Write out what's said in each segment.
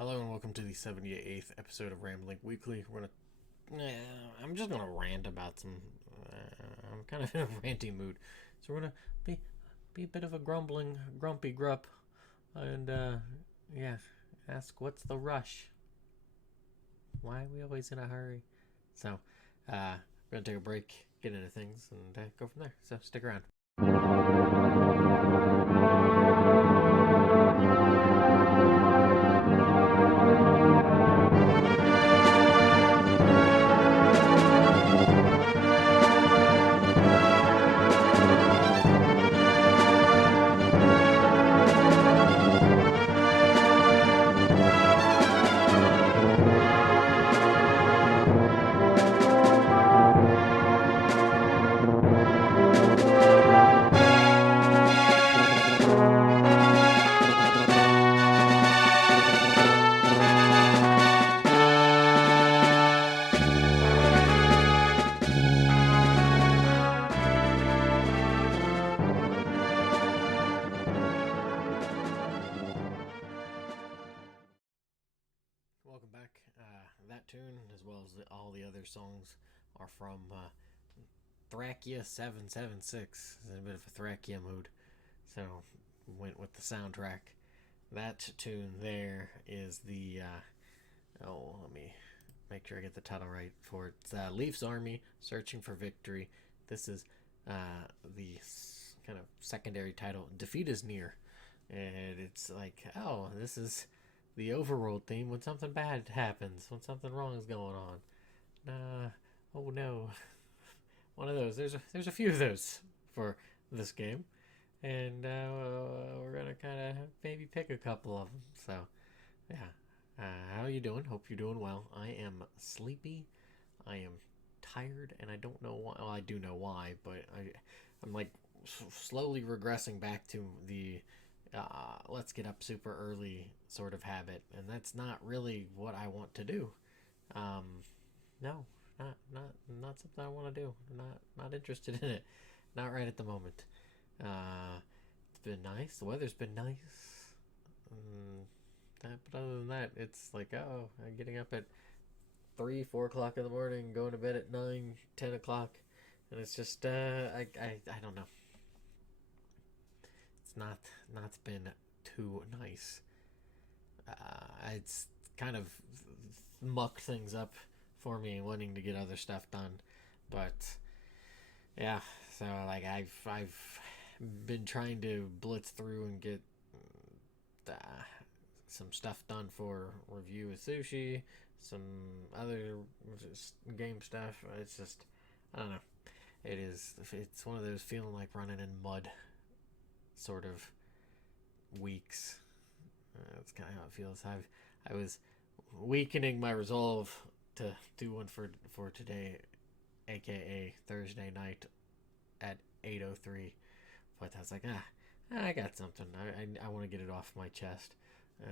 Hello and welcome to the 78th episode of Rambling Weekly. I'm just gonna rant about some. I'm kind of in a ranty mood, so we're gonna be a bit of a grumpy grup, and yeah, ask what's the rush? Why are we always in a hurry? So, we're gonna take a break, get into things, and go from there. So stick around. Welcome back. That tune, as well as all the other songs, are from Thrakia 776. It's in a bit of a Thrakia mood, so went with the soundtrack. That tune there is the let me make sure I get the title right for it. It's Leaf's Army Searching for Victory. This is the kind of secondary title. Defeat is near, and it's like, oh, this is the overworld theme when something bad happens, when something wrong is going on. Oh no, one of those. There's a few of those for this game, and we're gonna kind of maybe pick a couple of them. So, yeah. How are you doing? Hope you're doing well. I am sleepy. I am tired, and I don't know why. Well, I do know why, but I'm like slowly regressing back to the let's get up super early sort of habit, and that's not really what I want to do. Um, no, not something I want to do. Not interested in it. Not right at the moment. It's been nice. The weather's been nice. But other than that, it's like, oh, I'm getting up at 3, 4 o'clock in the morning, going to bed at 9, 10 o'clock, and it's just I don't know. It's not been too nice. It's kind of mucked things up for me, wanting to get other stuff done, but yeah. So like I've been trying to blitz through and get uh, some stuff done for review of sushi, some other game stuff. It's just, I don't know. It's one of those feeling like running in mud sort of weeks. That's kind of how it feels. I was weakening my resolve to do one for today, aka Thursday night at 8:03. But I was like, I got something. I want to get it off my chest. I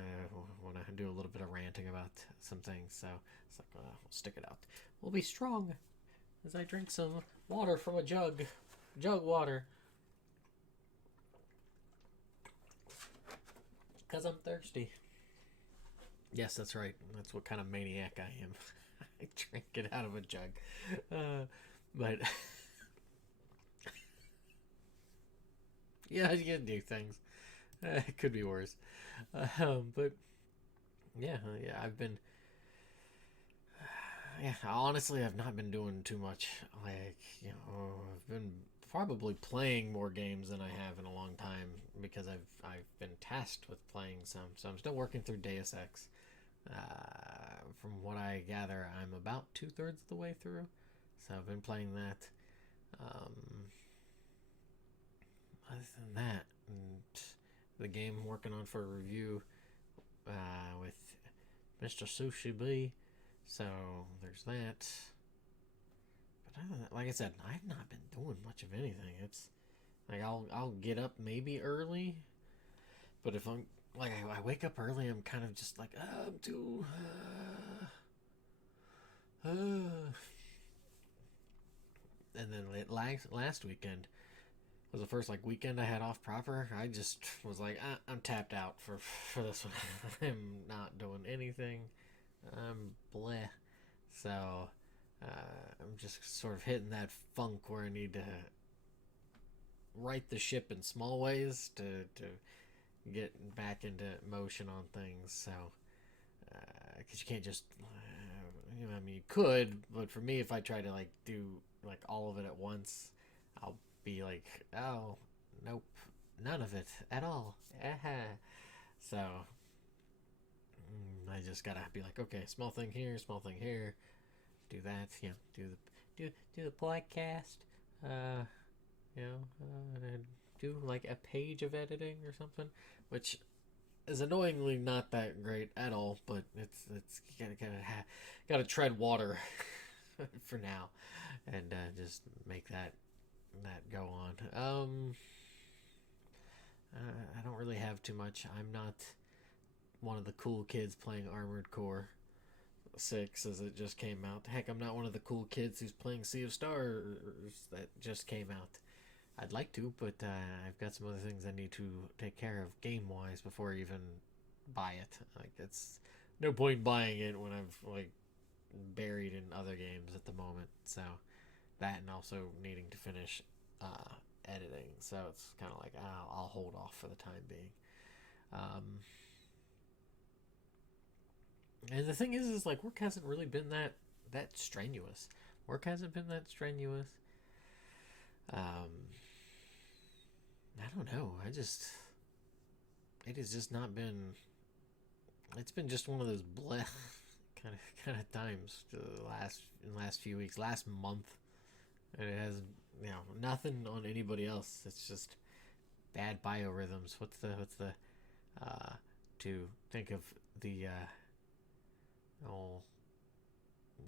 want to do a little bit of ranting about some things. So it's like, we'll stick it out. We'll be strong as I drink some water from a jug water. Because I'm thirsty. Yes, that's right. That's what kind of maniac I am. I drink it out of a jug. But yeah, you can do things. It could be worse. But yeah, I've been. Yeah, honestly, I've not been doing too much. Like, I've been probably playing more games than I have in a long time because I've been tasked with playing some. So I'm still working through Deus Ex. From what I gather, I'm about 2/3 of the way through. So I've been playing that. Other than that, and the game I'm working on for a review with Mr. Sushi B. So there's that. But other than that, like I said, I've not been doing much of anything. It's like I'll get up maybe early, but if I'm like I wake up early, I'm kind of just like, I'm too. And then last weekend, was the first like weekend I had off proper. I just was like, I'm tapped out for this one. I'm not doing anything. I'm bleh. So I'm just sort of hitting that funk where I need to right the ship in small ways to get back into motion on things. So because you can't just I mean you could, but for me if I try to like do like all of it at once, I'll be like, oh nope, none of it at all. So I just gotta be like, okay, small thing here, small thing here, do that, do the podcast, uh, do like a page of editing or something, which is annoyingly not that great at all, but it's gotta tread water for now, and just make that go on. I don't really have too much. I'm not one of the cool kids playing Armored Core 6 as it just came out. Heck, I'm not one of the cool kids who's playing Sea of Stars that just came out. I'd like to, but I've got some other things I need to take care of game-wise before I even buy it. Like, it's no point buying it when I'm like buried in other games at the moment. So that, and also needing to finish editing. So it's kind of like I'll hold off for the time being. And the thing is like work hasn't really been that strenuous. Work hasn't been that strenuous. I don't know. It has just not been. It's been just one of those bleh kind of times the last few weeks, last month. And it has nothing on anybody else. It's just bad biorhythms. What's the to think of the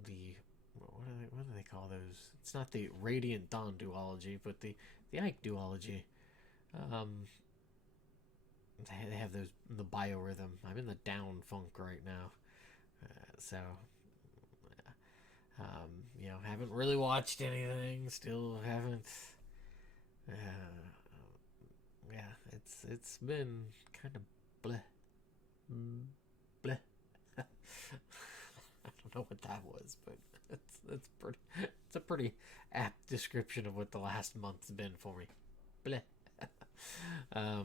the what do they call those? It's not the Radiant Dawn duology, but the Ike duology. They have the biorhythm. I'm in the down funk right now, so haven't really watched anything. Still haven't. Yeah, it's been kind of bleh, bleh. I don't know what that was, but it's a pretty apt description of what the last month's been for me. Bleh. I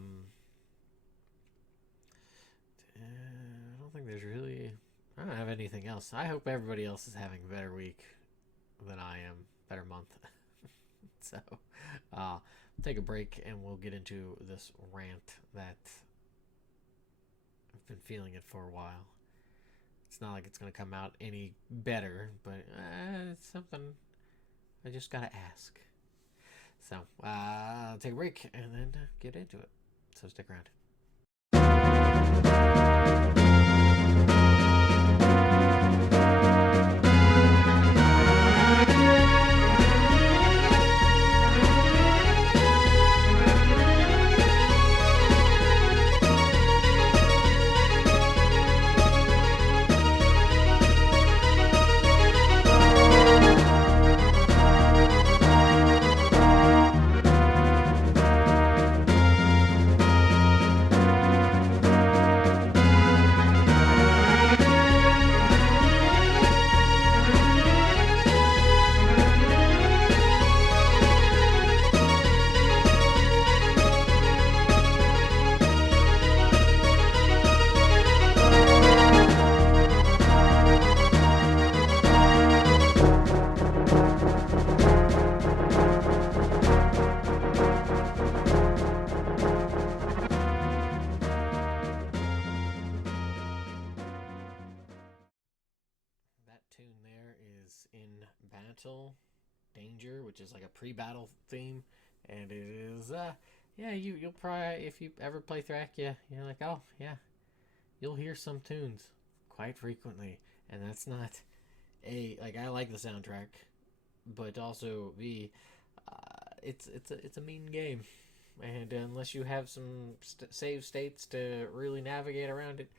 don't think there's really. I don't have anything else. I hope everybody else is having a better week than I am, better month. So, take a break and we'll get into this rant that I've been feeling it for a while. It's not like it's going to come out any better, but it's something I just got to ask. So, I'll take a break and then get into it. So stick around. Tune there is in Battle Danger, which is like a pre-battle theme, and it is you'll probably, if you ever play Thracia, you're like, oh yeah, you'll hear some tunes quite frequently, and that's not like I like the soundtrack, but also it's a mean game, and unless you have some save states to really navigate around it,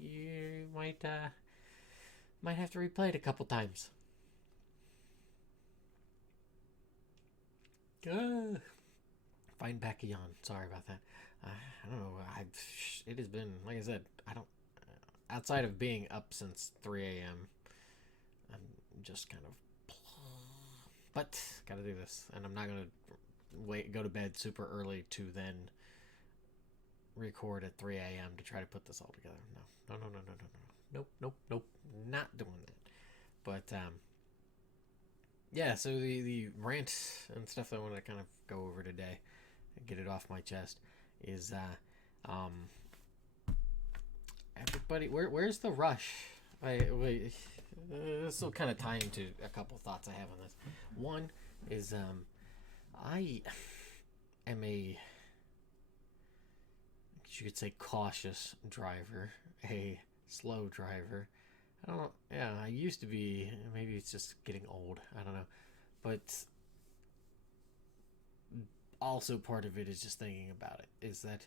you might have to replay it a couple times. Fighting back a yawn. Sorry about that. I don't know. It has been, like I said, I don't. Outside of being up since 3 a.m., I'm just kind of. But gotta do this, and I'm not gonna go to bed super early to then record at 3 a.m. to try to put this all together. No, no, no, no, no, no, no. Nope, nope, nope. Not doing that. But yeah. So the rant and stuff that I want to kind of go over today, and get it off my chest, is everybody. Where's the rush? Wait. This will kind of tie into a couple thoughts I have on this. One is I am a, you could say, cautious driver, a slow driver. I don't know. Yeah, I used to be. Maybe it's just getting old. I don't know. But also part of it is just thinking about it. Is that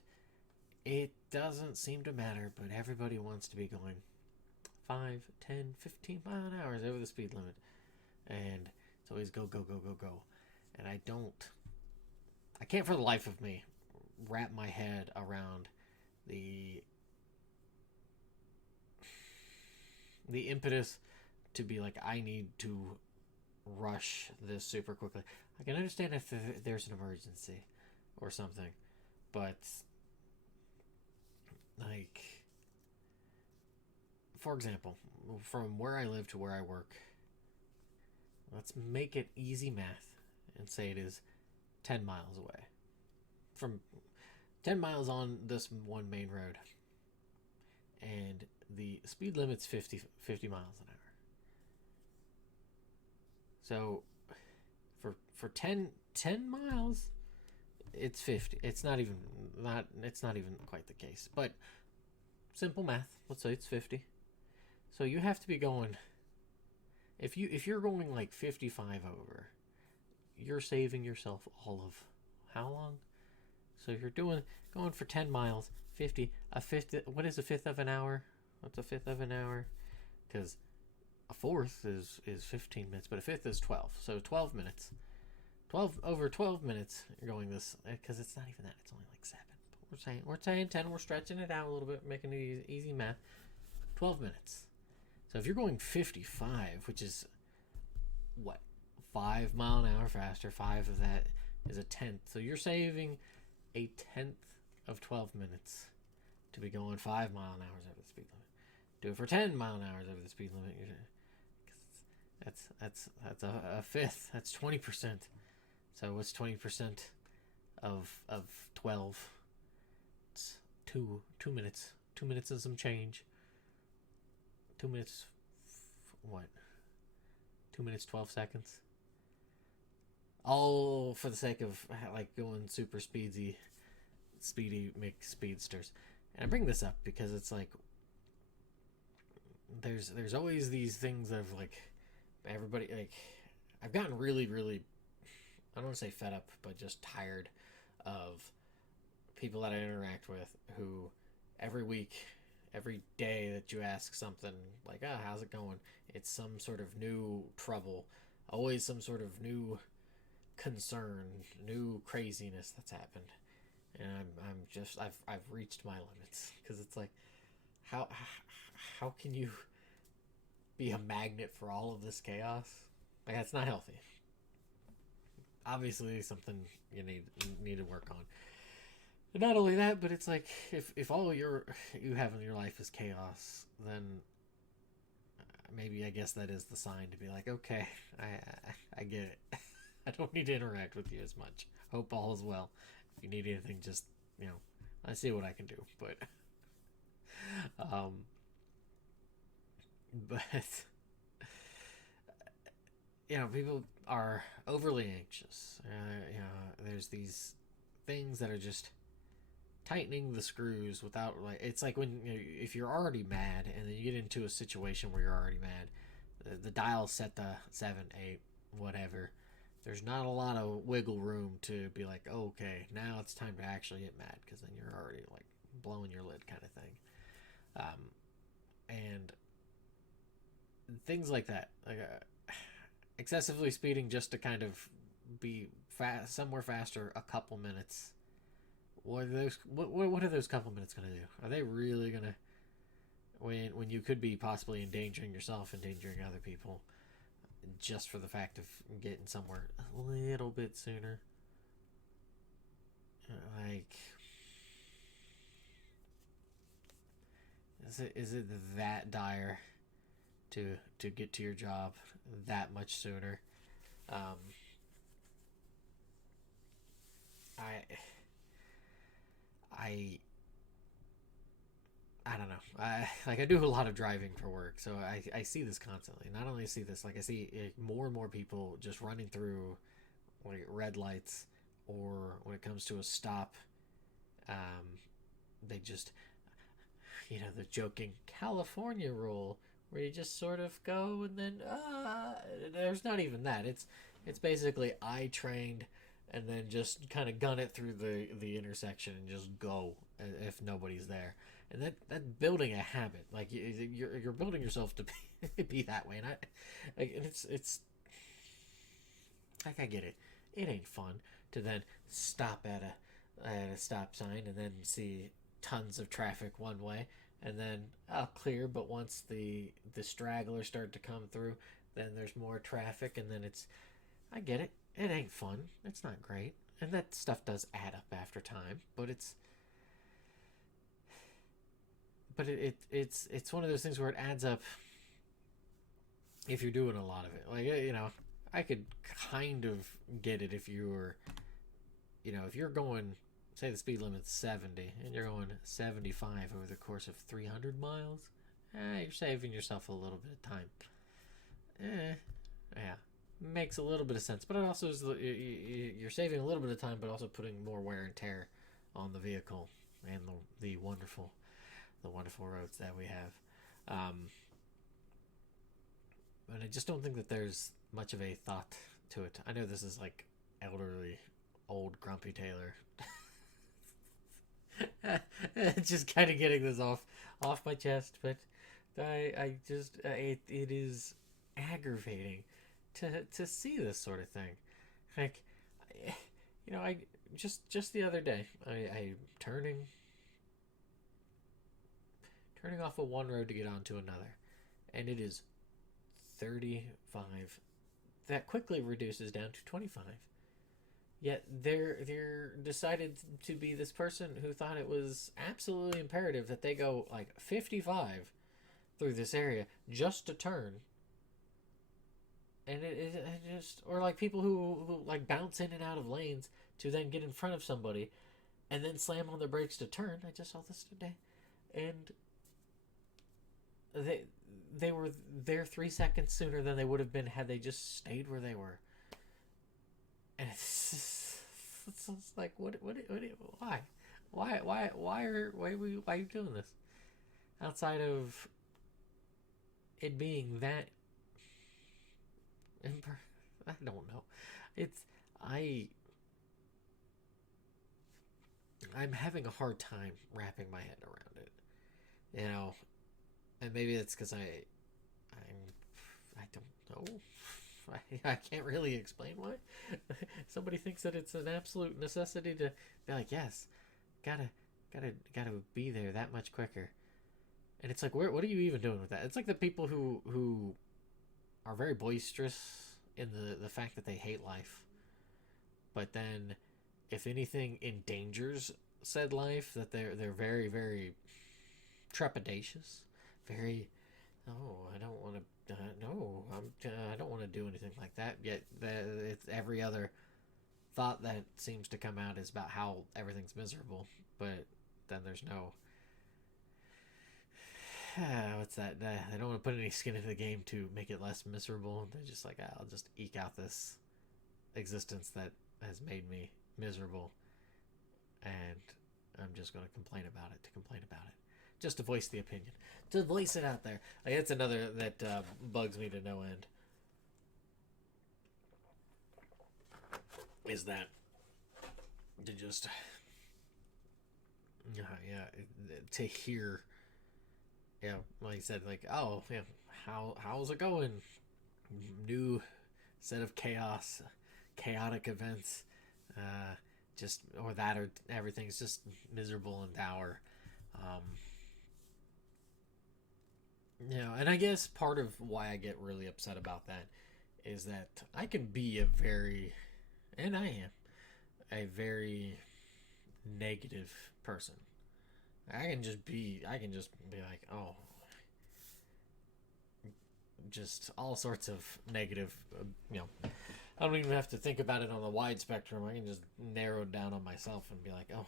it doesn't seem to matter, but everybody wants to be going 5, 10, 15 mile an hour over the speed limit. And it's always go, go, go, go, go. And I can't for the life of me wrap my head around the impetus to be like, I need to rush this super quickly. I can understand if there's an emergency or something, but like, for example, from where I live to where I work, let's make it easy math and say it is 10 miles away. From 10 miles on this one main road, and the speed limit's 50 miles an hour. So for 10 miles, it's 50. It's not even quite the case. But simple math, let's say it's 50. So you have to be going, if you're going like 55 over, you're saving yourself all of how long? So if you're going for 10 miles, 50, what is a fifth of an hour? What's a fifth of an hour? Because a fourth is 15 minutes, but a fifth is 12. So 12 minutes. 12 minutes you're going this, because it's not even that, it's only like 7. But we're saying 10, we're stretching it out a little bit, making it easy math. 12 minutes. So if you're going 55, which is what? 5 mile an hour faster, 5 of that is a tenth. So you're saving a tenth of 12 minutes to be going 5 mile an hour over the speed limit. Do it for 10 mile an hour over the speed limit. That's a fifth. That's 20%. So what's 20% of 12? It's 2 minutes. 2 minutes and some change. 2 minutes. What? 2 minutes 12 seconds. All for the sake of like going super speedy make speedsters. And I bring this up because it's like there's always these things of like everybody, like I've gotten really, really, I don't want to say fed up, but just tired of people that I interact with who every week, every day that you ask something like, how's it going? It's some sort of new trouble, always some sort of new concern, new craziness that's happened. And I've reached my limits, because it's like, how can you be a magnet for all of this chaos? Like, that's not healthy. Obviously something you need to work on. And not only that, but it's like, if all you have in your life is chaos, then maybe I guess that is the sign to be like, okay, I get it. I don't need to interact with you as much. Hope all is well. If you need anything, just, I see what I can do. But people are overly anxious. There's these things that are just tightening the screws without, like, it's like when if you're already mad and then you get into a situation where you're already mad, the dial's set to 7, 8, whatever. There's not a lot of wiggle room to be like, oh, okay, now it's time to actually get mad, because then you're already like blowing your lid kind of thing. And things like that, like excessively speeding just to kind of be somewhere faster a couple minutes. What are those couple minutes gonna do? Are they really gonna, when you could be possibly endangering yourself, endangering other people, just for the fact of getting somewhere a little bit sooner? Like, is it that dire to get to your job that much sooner? Um, I I I don't know. I do a lot of driving for work, so I see this constantly. Not only see this, like I see more and more people just running through like red lights, or when it comes to a stop, um, they just, the joking California rule, where you just sort of go and then there's not even that. It's basically I trained, and then just kind of gun it through the intersection and just go if nobody's there. And that building a habit, like you're building yourself to be that way. And it's like, I get it. It ain't fun to then stop at a stop sign and then see tons of traffic one way, and then I'll clear. But once the stragglers start to come through, then there's more traffic, and then I get it. It ain't fun. It's not great, and that stuff does add up after time. But it's one of those things where it adds up if you're doing a lot of it. Like, I could kind of get it if you're going, say the speed limit's 70 and you're going 75 over the course of 300 miles. You're saving yourself a little bit of time. Yeah, makes a little bit of sense. But it also is, you're saving a little bit of time, but also putting more wear and tear on the vehicle and the wonderful roads that we have. And I just don't think that there's much of a thought to it. I know this is like elderly, old, grumpy Taylor. Just kind of getting this off my chest, but I just it is aggravating to see this sort of thing. Like, I just the other day, I turning off of one road to get onto another, and it is 35. That quickly reduces down to 25. Yet they're decided to be this person who thought it was absolutely imperative that they go like 55 through this area just to turn. And it just, or like people who like bounce in and out of lanes to then get in front of somebody and then slam on their brakes to turn. I just saw this today. And they were there 3 seconds sooner than they would have been had they just stayed where they were. And it's like, why are you doing this? Outside of it being that, I don't know. I'm having a hard time wrapping my head around it. And maybe it's because I don't know. I can't really explain why. Somebody thinks that it's an absolute necessity to be like, yes, gotta be there that much quicker. And it's like, what are you even doing with that? It's like the people who are very boisterous in the fact that they hate life, but then if anything endangers said life, that they're very, very trepidatious, very, oh, I don't want to. No, I don't want to do anything like that. Yet it's every other thought that seems to come out is about how everything's miserable. But then there's no. What's that? I don't want to put any skin into the game to make it less miserable. They're just like, I'll just eke out this existence that has made me miserable, and I'm just going to complain about it just to voice the opinion, to voice it out there. Like, that's another that bugs me to no end. Is that to just, to hear, like I said, like, oh, how's it going? New set of chaos chaotic events, just or that or everything's just miserable and dour. Um, and I guess part of why I get really upset about that is that I can be a very, and I am a very negative person. I can just be like, oh, just all sorts of negative, I don't even have to think about it on the wide spectrum. I can just narrow it down on myself and be like, oh,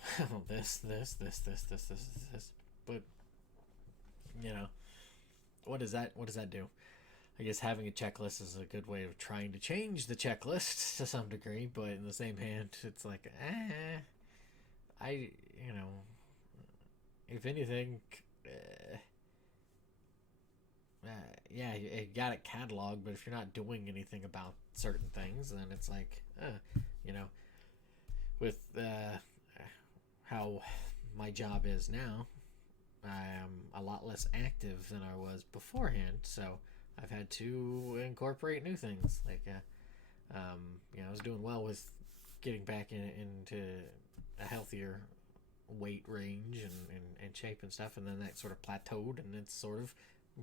this. But, you know, what does that do? I guess having a checklist is a good way of trying to change the checklist to some degree, but in the same hand, it's like, I, if anything, uh, yeah, you got it cataloged, but if you're not doing anything about certain things, then it's like, you know, with how my job is now, I am a lot less active than I was beforehand, so I've had to incorporate new things. Like, I was doing well with getting back into a healthier weight range and shape and stuff, and then that sort of plateaued, and it's sort of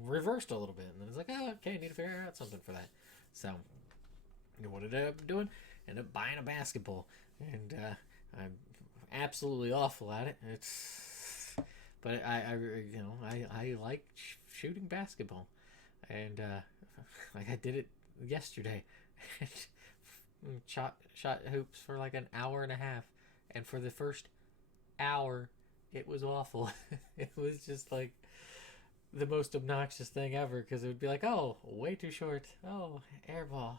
reversed a little bit, and then it's like, oh, okay, I need to figure out something for that. So, what did I end up doing? Ended up buying a basketball, and I'm absolutely awful at it. But I like shooting basketball, and like I did it yesterday, shot hoops for like an hour and a half, and for the first hour, it was awful. It was just like the most obnoxious thing ever, because it would be like, oh, way too short, oh, airball,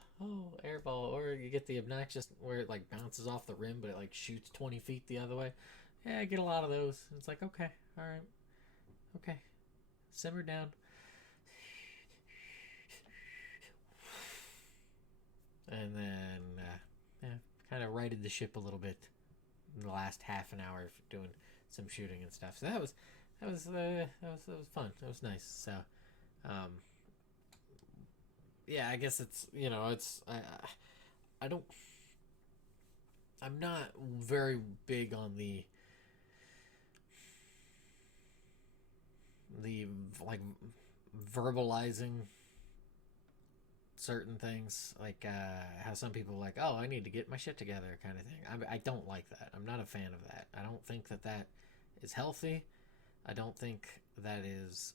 or you get the obnoxious where it like bounces off the rim but it like shoots 20 feet the other way. Yeah, I get a lot of those. It's like, okay, all right, okay, simmer down. And then kind of righted the ship a little bit in the last half an hour of doing some shooting and stuff. So that was fun. That was nice. So, yeah, I guess I don't. I'm not very big on the like verbalizing certain things, like how some people like, oh, I need to get my shit together kind of thing. I don't like that. I'm not a fan of that. I don't think that is healthy. I don't think that is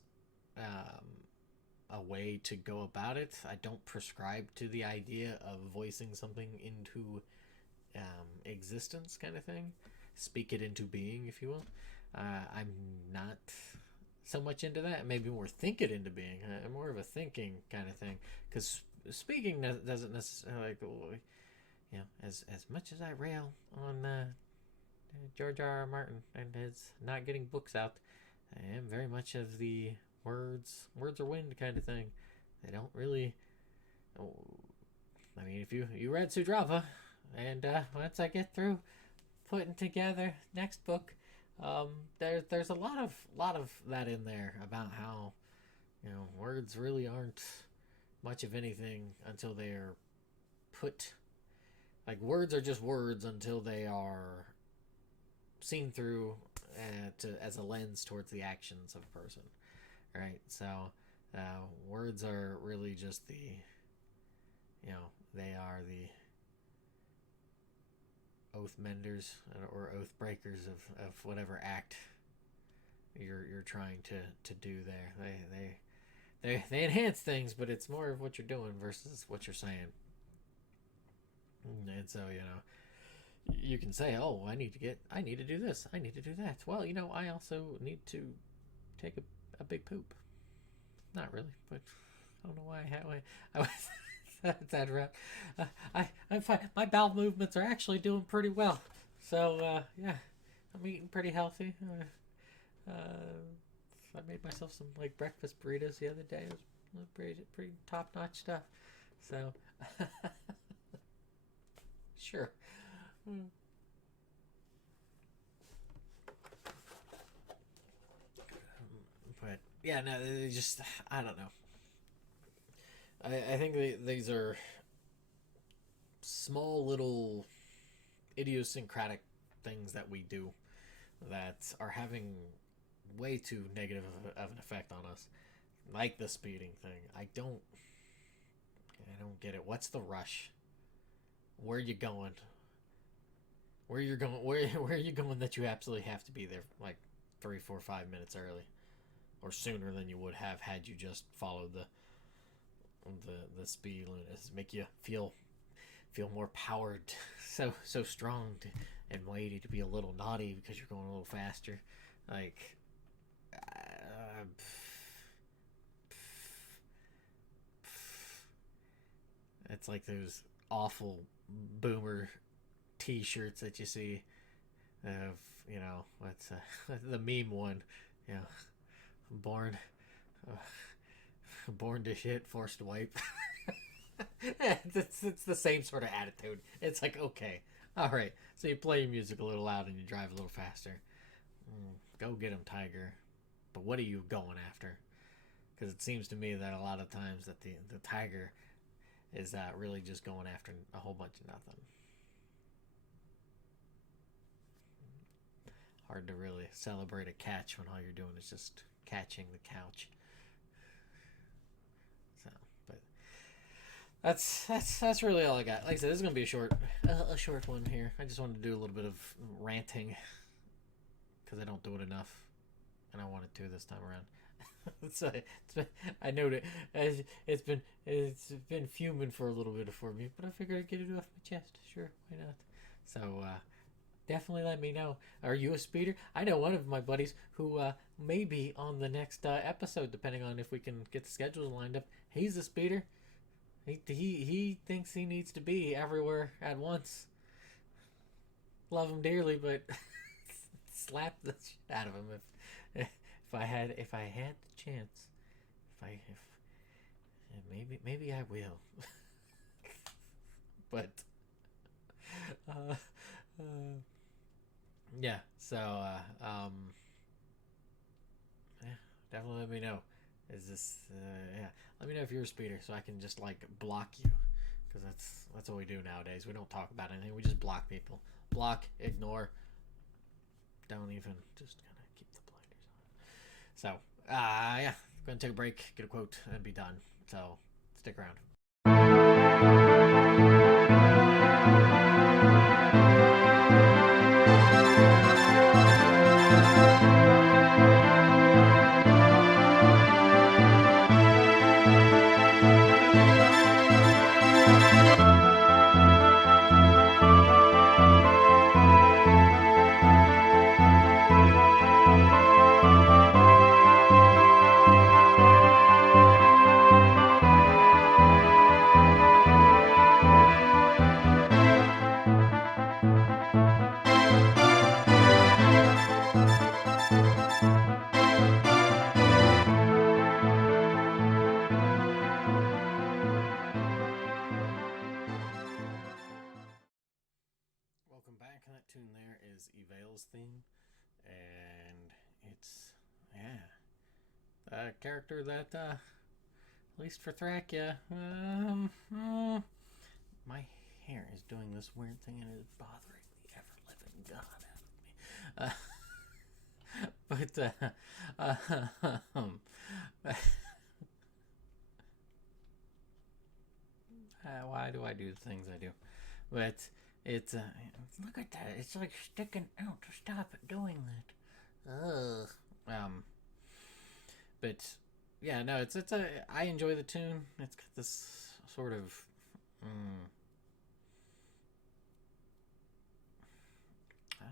a way to go about it. I don't prescribe to the idea of voicing something into existence, kind of thing. Speak it into being, if you will. I'm not so much into that. Maybe more think it into being. I'm more of a thinking kind of thing. Because speaking doesn't necessarily, like, as much as I rail on George R. R. Martin and his not getting books out, I am very much of the words are wind kind of thing. They don't really. I mean, if you read Sudrava, and once I get through putting together next book, there's a lot of that in there about how words really aren't much of anything until they're put. Like, words are just words until they are seen through as a lens towards the actions of a person, right? So words are really just they are the oath menders or oath breakers of whatever act you're trying to do there. They enhance things, but it's more of what you're doing versus what you're saying. And so, you can say, oh, I need to do this, I need to do that. Well, I also need to take a big poop. Not really, but I don't know why I was that route. I'm fine. My bowel movements are actually doing pretty well. So yeah, I'm eating pretty healthy. I made myself some like breakfast burritos the other day. It was pretty top notch stuff. So sure. But yeah, no, they just, I don't know. I think these are small little idiosyncratic things that we do that are having way too negative of an effect on us, like the speeding thing. I don't get it. What's the rush? Where are you going? Where you're going? Where are you going that you absolutely have to be there like 3, 4, 5 minutes early, or sooner than you would have had you just followed the speed limit? Does it make you feel more powered, so strong and weighty to be a little naughty because you're going a little faster? Like, uh, it's like those awful boomer T-shirts that you see of what's the meme one, you know, born uh, born to shit, forced to wipe. it's the same sort of attitude. It's like, okay, all right, so you play your music a little loud and you drive a little faster. Go get him, Tiger. But what are you going after? Because it seems to me that a lot of times that the Tiger is really just going after a whole bunch of nothing. Hard to really celebrate a catch when all you're doing is just catching the couch. So, but that's really all I got. Like I said, this is gonna be a short one here. I just wanted to do a little bit of ranting because I don't do it enough, and I wanted to this time around. So I know that it's been fuming for a little bit for me, but I figured I'd get it off my chest. Sure, why not? So definitely let me know. Are you a speeder? I know one of my buddies who may be on the next episode, depending on if we can get the schedules lined up. He's a speeder. He thinks he needs to be everywhere at once. Love him dearly, but slap the shit out of him if I had the chance. If maybe I will. But uh, yeah. So yeah, definitely let me know. Is this yeah? Let me know if you're a speeder, so I can just like block you, because that's what we do nowadays. We don't talk about anything. We just block people. Block, ignore. Don't even, just kind of keep the blinders on. So yeah, gonna take a break, get a quote, and be done. So stick around. Welcome back. That tune there is Evail's theme, and it's a character that at least for Thracia, my hair is doing this weird thing and it is bothering the ever living god out of me. Why do I do the things I do? But it's look at that. It's like sticking out. Stop doing that. Ugh. But yeah, no, it's a. I enjoy the tune. It's got this sort of. I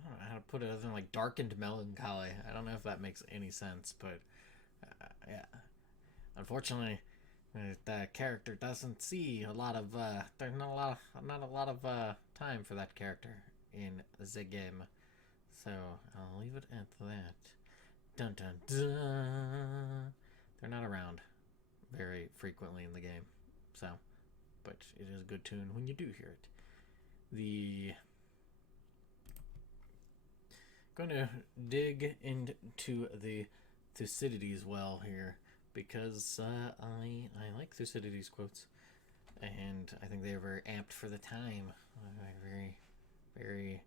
don't know how to put it other than like darkened melancholy. I don't know if that makes any sense, but yeah. Unfortunately, the character doesn't see a lot of. There's not a lot of time for that character in the game, so I'll leave it at that. Dun dun dun. They're not around very frequently in the game, so, but it is a good tune when you do hear it. The going to dig into the Thucydides well here, because I like Thucydides quotes. and I think they were very amped for the time. Very, very.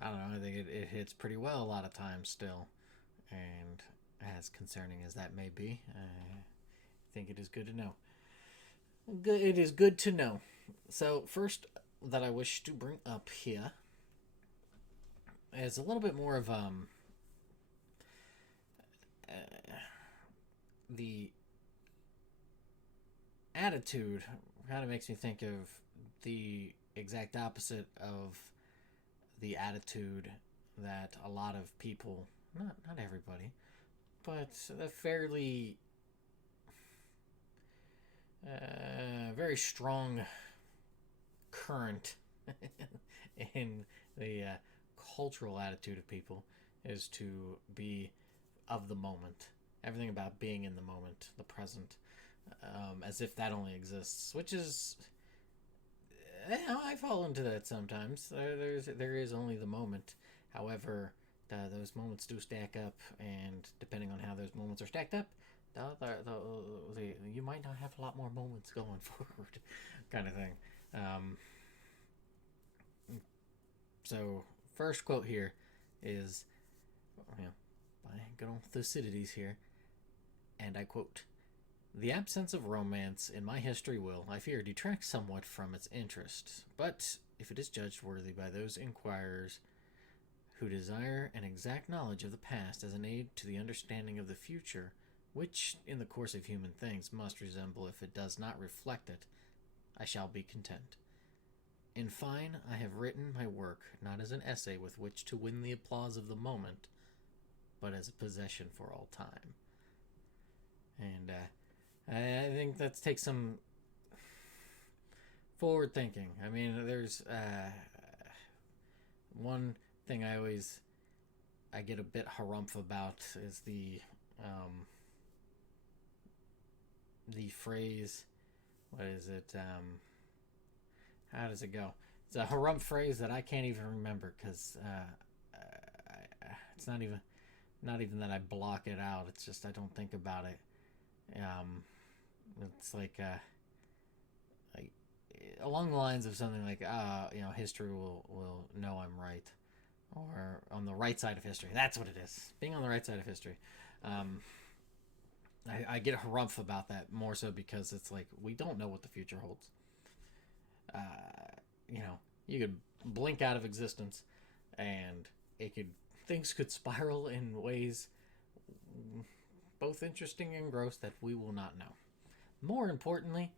I don't know. I think it hits pretty well a lot of times still, and as concerning as that may be, I think it is good to know. It is good to know. So first, that I wish to bring up here is a little bit more of the attitude. Kind of makes me think of the exact opposite of the attitude that a lot of people, not everybody, but a fairly very strong current in the cultural attitude of people is to be of the moment. Everything about being in the moment, the present, as if that only exists, which is, I fall into that sometimes. There is only the moment. However, those moments do stack up, and depending on how those moments are stacked up, you might not have a lot more moments going forward, kind of thing. Um, so, first quote here is, you know, by good old Thucydides here, and I quote: "The absence of romance in my history will, I fear, detract somewhat from its interest. But if it is judged worthy by those inquirers who desire an exact knowledge of the past as an aid to the understanding of the future, which, in the course of human things, must resemble if it does not reflect it, I shall be content. In fine, I have written my work not as an essay with which to win the applause of the moment, but as a possession for all time." And I think that takes some forward thinking. I mean, there's one thing I get a bit harumph about is the phrase. What is it? How does it go? It's a harumph phrase that I can't even remember because it's not even that I block it out. It's just I don't think about it. It's like along the lines of something like history will know I'm right, or on the right side of history. That's what it is. Being on the right side of history. I get harumph about that more so because it's like we don't know what the future holds. You could blink out of existence, and things could spiral in ways both interesting and gross that we will not know. More importantly,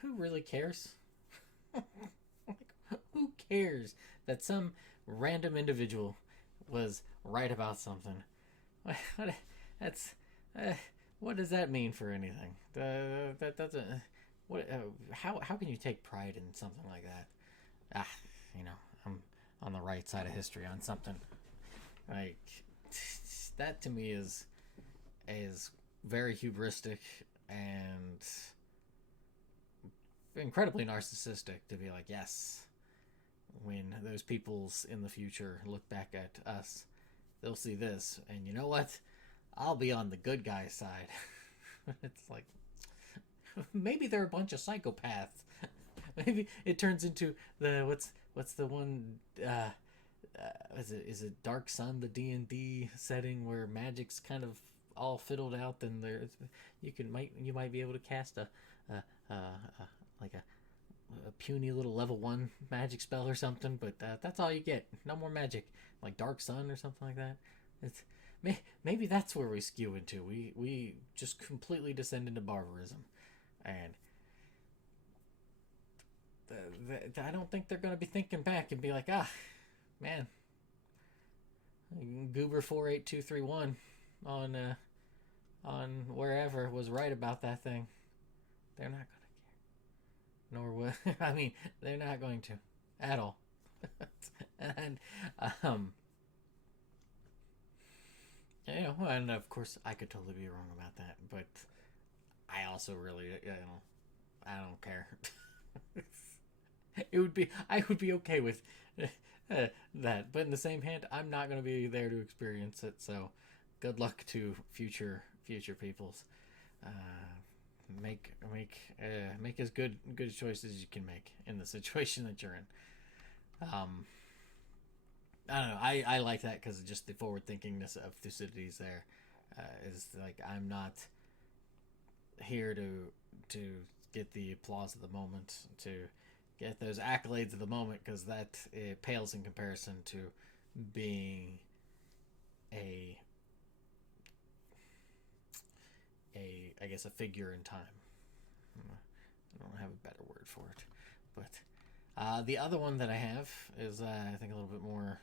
who really cares? Who cares that some random individual was right about something? That's what does that mean for anything? That doesn't. What? How can you take pride in something like that? I'm on the right side of history on something like that. To me is very hubristic and incredibly narcissistic to be like, yes, when those peoples in the future look back at us, they'll see this, and you know what? I'll be on the good guy side. It's like, maybe they're a bunch of psychopaths. Maybe it turns into the what's the one is it Dark Sun, the D&D setting where magic's kind of all fiddled out, then you might be able to cast a like a puny little level 1 magic spell or something, but that's all you get. No more magic, like Dark Sun or something like that. It's maybe that's where we skew into. We just completely descend into barbarism, and I don't think they're going to be thinking back and be like, man, Goober 48231 on wherever was right about that thing. They're not going to care. Nor will I mean, they're not going to at all. And and of course I could totally be wrong about that, but I also really I don't care. I would be okay with that, but in the same hand, I'm not going to be there to experience it. So, good luck to future peoples. make as good choices as you can make in the situation that you're in. I don't know. I like that because just the forward thinkingness of Thucydides there is like, I'm not here to get the applause of the moment, to get those accolades of the moment, because that it pales in comparison to being a I guess a figure in time. I don't have a better word for it, but the other one that I have is I think a little bit more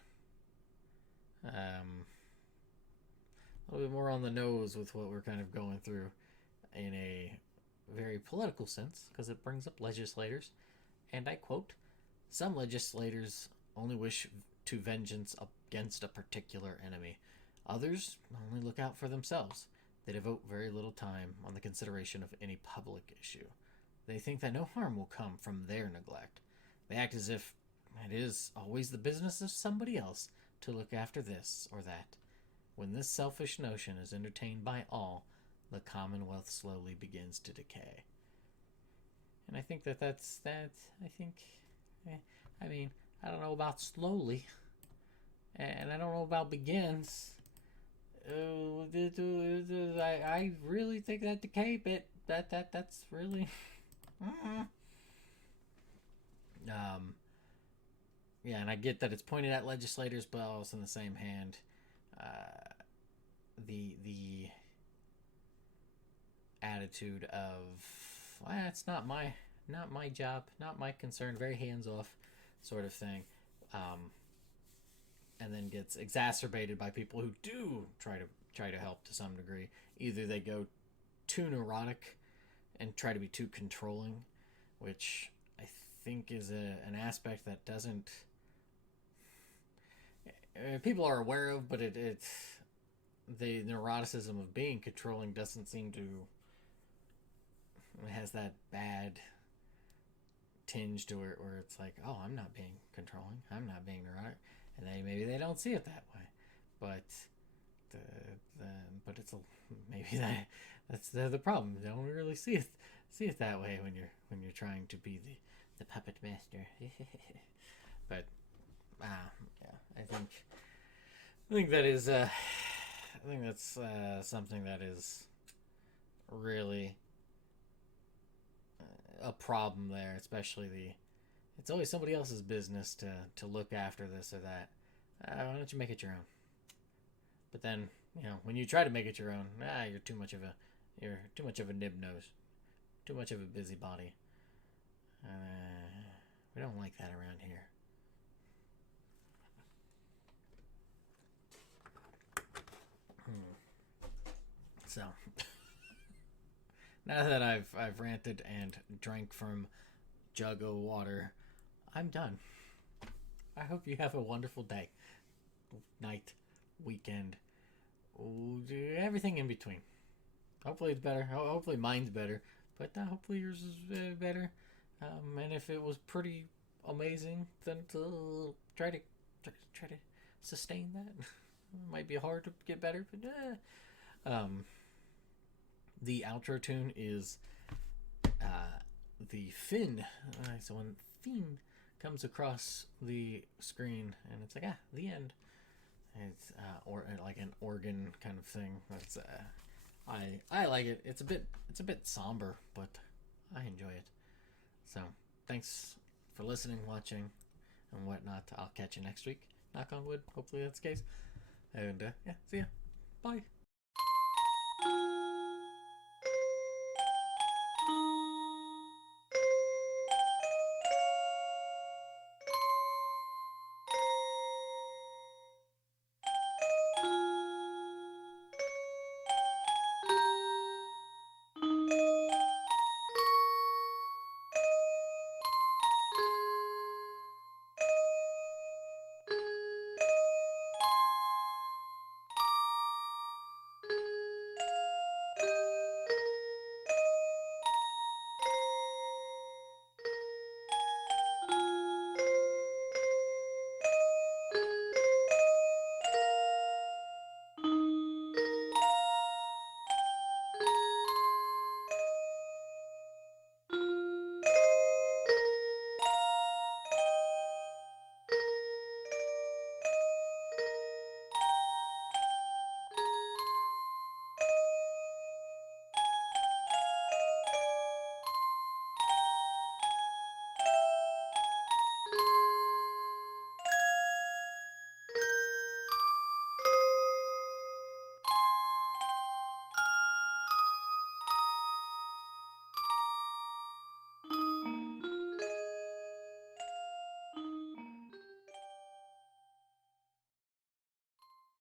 on the nose with what we're kind of going through in a very political sense, because it brings up legislators, and I quote, "Some legislators only wish to vengeance against a particular enemy. Others only look out for themselves. They devote very little time on the consideration of any public issue. They think that no harm will come from their neglect. They act as if it is always the business of somebody else to look after this or that. When this selfish notion is entertained by all, the Commonwealth slowly begins to decay." And I think that's that. I think, I mean, I don't know about slowly, and I don't know about begins. I really think that decay bit that's really. Yeah, and I get that it's pointed at legislators, but also in the same hand, the attitude of, well, it's not my job, not my concern, very hands off sort of thing, and then gets exacerbated by people who do try to help to some degree. Either they go too neurotic and try to be too controlling, which I think is an aspect that doesn't people are aware of, but it's the neuroticism of being controlling doesn't seem to, it has that bad tinge to it where it's like, oh, I'm not being controlling, I'm not being neurotic, and maybe they don't see it that way, but but it's maybe that's the problem. They don't really see it that way when you're trying to be the puppet master. But yeah, I think that is I think that's something that is really a problem there, especially it's always somebody else's business to look after this or that. Why don't you make it your own? But then, when you try to make it your own, you're too much of a nib nose, too much of a busybody. We don't like that around here. So now that I've ranted and drank from jug of water, I'm done. I hope you have a wonderful day, night, weekend, everything in between. Hopefully it's better. Hopefully mine's better, but hopefully yours is better. And if it was pretty amazing, then to try to sustain that. It might be hard to get better, but the outro tune is the fin. So when fin comes across the screen, and it's like, the end. It's or like an organ kind of thing. That's I like it. It's a bit somber, but I enjoy it. So thanks for listening, watching, and whatnot. I'll catch you next week. Knock on wood. Hopefully that's the case. And yeah, see ya. Bye.